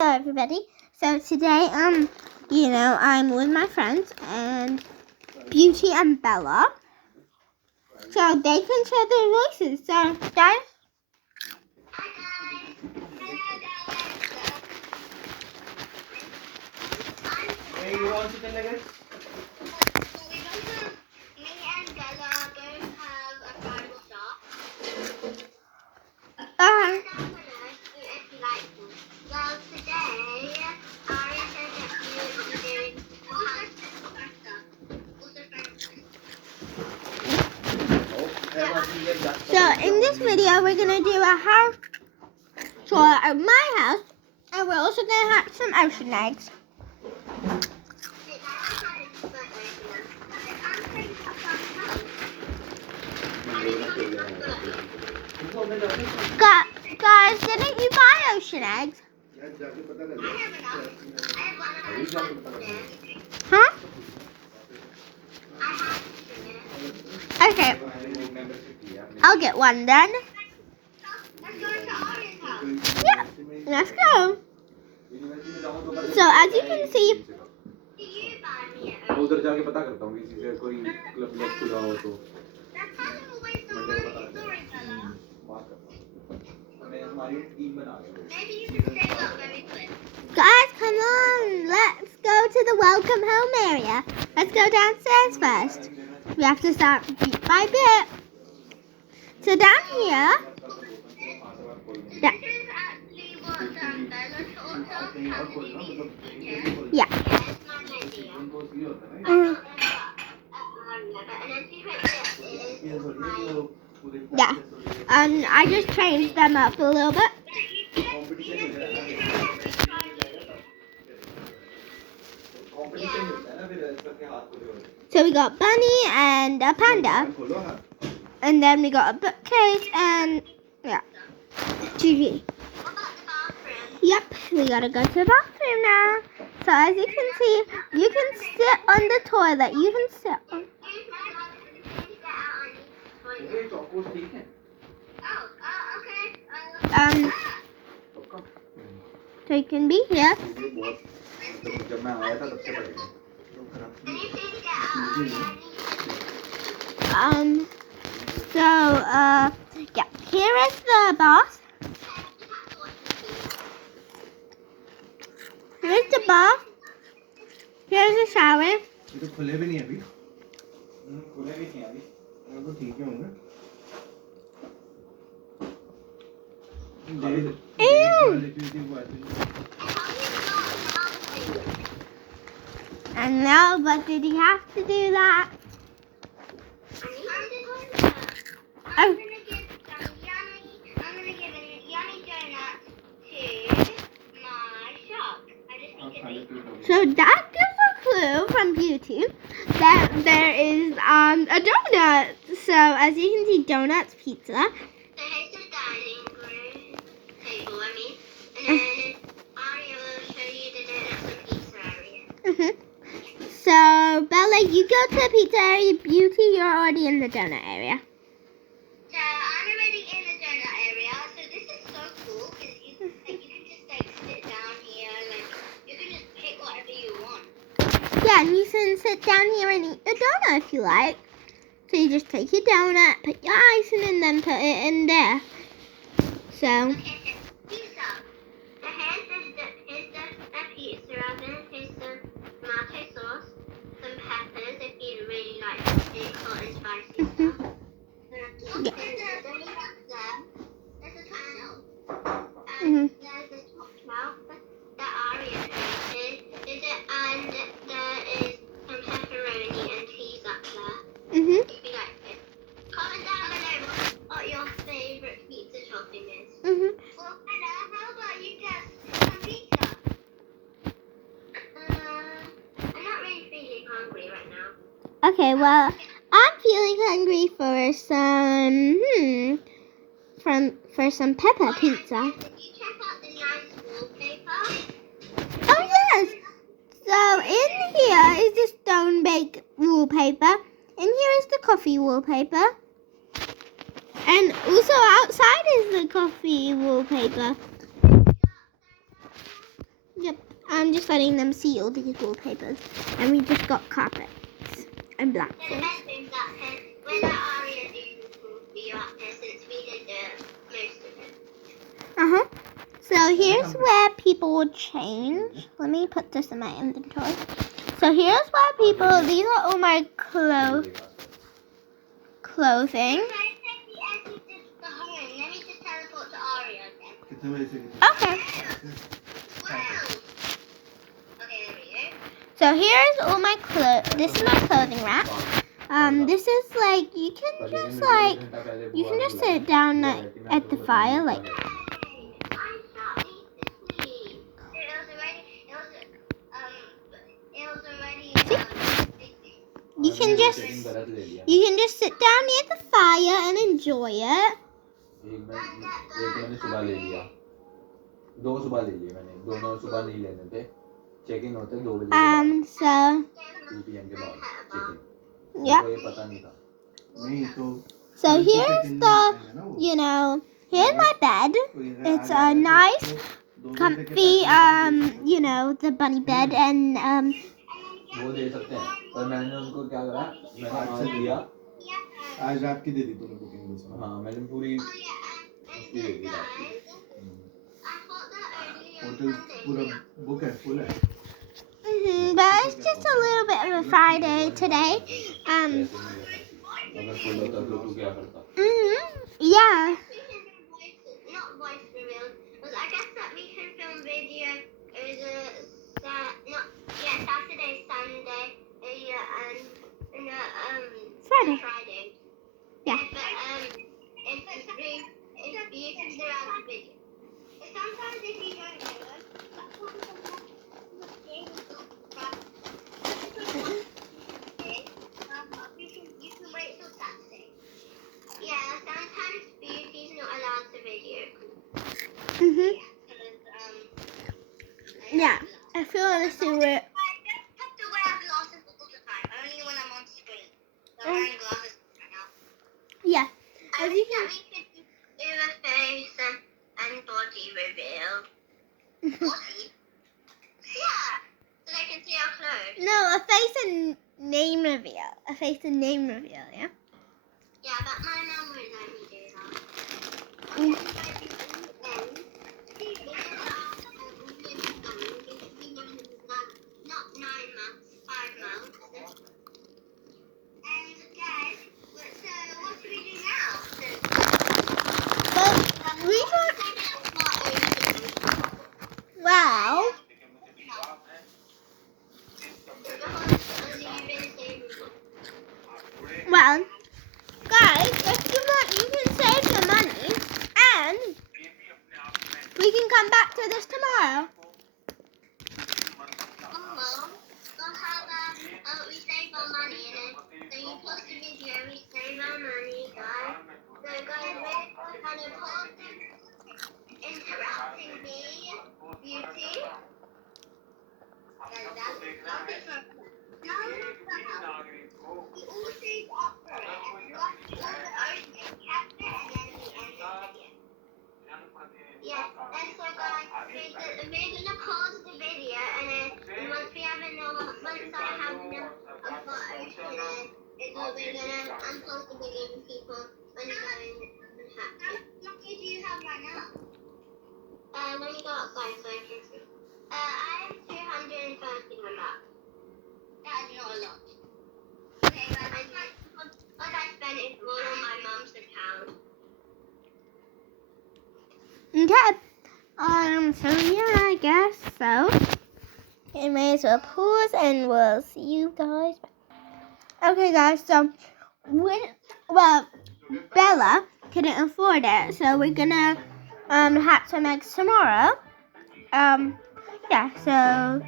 Hello everybody. So today, I'm with my friends and Beauty and Bella. So they can share their voices. So guys. Hi guys. Hey, you want chicken nuggets? Me and Bella both have a Bible shop. Well, today, Ari said that she would be doing So in this video, we're gonna do a house tour of my house, and we're also gonna have some ocean eggs. Guys, didn't you buy ocean eggs? Huh? Okay. I'll get one then. Yeah, let's go. So as you can see, उधर जाके पता करता हूँ किसी से कोई club खुला हो तो guys, come on, let's go to the welcome home area. Let's go downstairs first. We have to start bit by bit. So down here, yeah. Yeah. I just changed them up a little bit. So we got Bunny and a panda. And then we got a bookcase and yeah, TV. Yep, we gotta go to the bathroom now. So as you can see, you can sit on the toilet. You can sit on. So you can be here. Yeah, here is the bath. Here's the bath. Here's the shower. ये तो खुले भी नहीं अभी खुले भी नहीं अभी तो ठीक है होंगे And now, but did he have to do that? I'm gonna give a yummy donut to my shop. So that gives a clue from Beauty that there is a donut. So as you can see, donuts, pizza. So here's the dining room table, and then Aria will show you the donuts and pizza area. So Bella, you go to the pizza area. Beauty, you're already in the donut area. So I'm already in the donut area. So this is so cool because you can just sit down here, you can just pick whatever you want. Yeah, and you can sit down here and eat a donut if you like. So you just take your donut, put your icing, and then put it in there. So. Okay, pizza. So here's the pizza oven. Here's the tomato sauce, some peppers if you really like it hot and spicy stuff. Yeah. There's a top shelf. Mhm. There's a top shelf that Aria created. And there is some pepperoni and cheese up there. If you like it. Comment down below what your favourite pizza topping is. Well, Bella, how about you guess some pizza? I'm not really feeling hungry right now. Okay, well, I'm feeling hungry for some pepper pizza. Did you check out the nice wallpaper? Oh yes. So in here is the stone bake wallpaper, and here is the coffee wallpaper, and also outside is the coffee wallpaper. I'm just letting them see all these wallpapers. And we just got carpets and black The best thing that when Aria did be up there since we did most of it. Uh-huh. So here's where people would change. Let me put this in my inventory. So here's where people, these are all my clothing. Let me just teleport to Aria again. Okay. Wow. Okay, there we go. So here's all my this is my clothing rack. This is like you can just sit down at the fire like. You can just sit down near the fire and enjoy it. So yeah. So here's here's my bed. It's a nice, comfy, the bunny bed and आज रात की दे दी तूने booking बस हाँ मैंने पूरी hotel पूरा book है फुल है but it's just a little bit of a Friday today. Yeah. Not voice reveal. I guess that we can film video. It was Saturday, Sunday, and Friday. Yeah. But if you can do out the video. Sometimes if you don't know us, you can wait till Saturday. Yeah, sometimes Beauty's not allowed to video. Yeah, I feel honestly we're. I just have to wear glasses all the time, only when I'm on screen. So I'm wearing glasses right now. Yeah. I think that we could do a face and body reveal. Body? Yeah, so they can see our clothes. No, a face and name reveal. A face and name reveal, yeah? Yeah, but my mum won't let me do that. Not 9 months, 5 months. And Dad, what should we do now? But we got. Wow. Well, guys, if you want, you can save the money and we can come back to this tomorrow. We save our money and then you post the video, we save our money, guys. So guys, we're kind of interrupting me, Beauty. We all save up for it. Yeah, and so guys, we're gonna pause the video and then once I have enough of what ocean is what we're gonna unpause the video and people when you're going unhappy. How much do you have right now? Let me go outside so I can see. I have 230 in my map. That's not a lot. Okay, guys, what I spent is all on my mum's account. Okay. So yeah, I guess so. I may as well pause and we'll see you guys. Okay, guys, so Bella couldn't afford it, so we're gonna have some eggs tomorrow. Yeah, so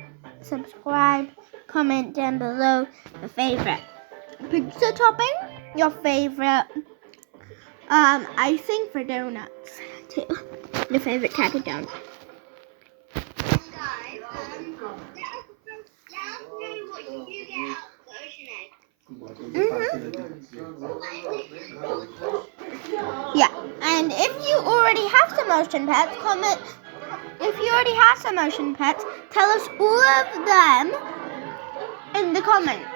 subscribe, comment down below your favorite pizza topping, your favorite icing for donuts too. Your favorite type of donut. And guys, let us know what you get out of the ocean egg. Yeah, and if you already have some ocean pets, comment if you already have some ocean pets, tell us all of them in the comments.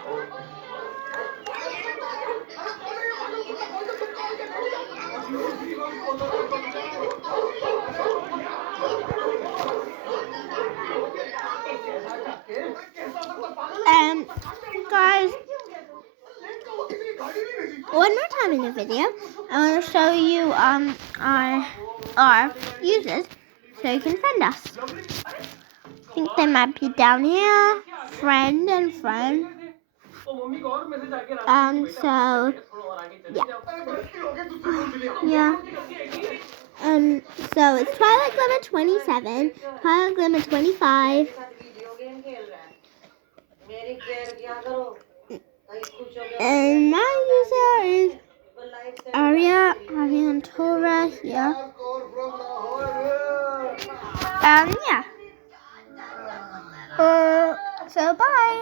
Guys, one more time in the video, I want to show you our users so you can friend us. I think they might be down here, friend and friend. So yeah. So it's Twilight Glimmer 27, Twilight Glimmer 25. And my user is Ariantora here. Yeah. So bye.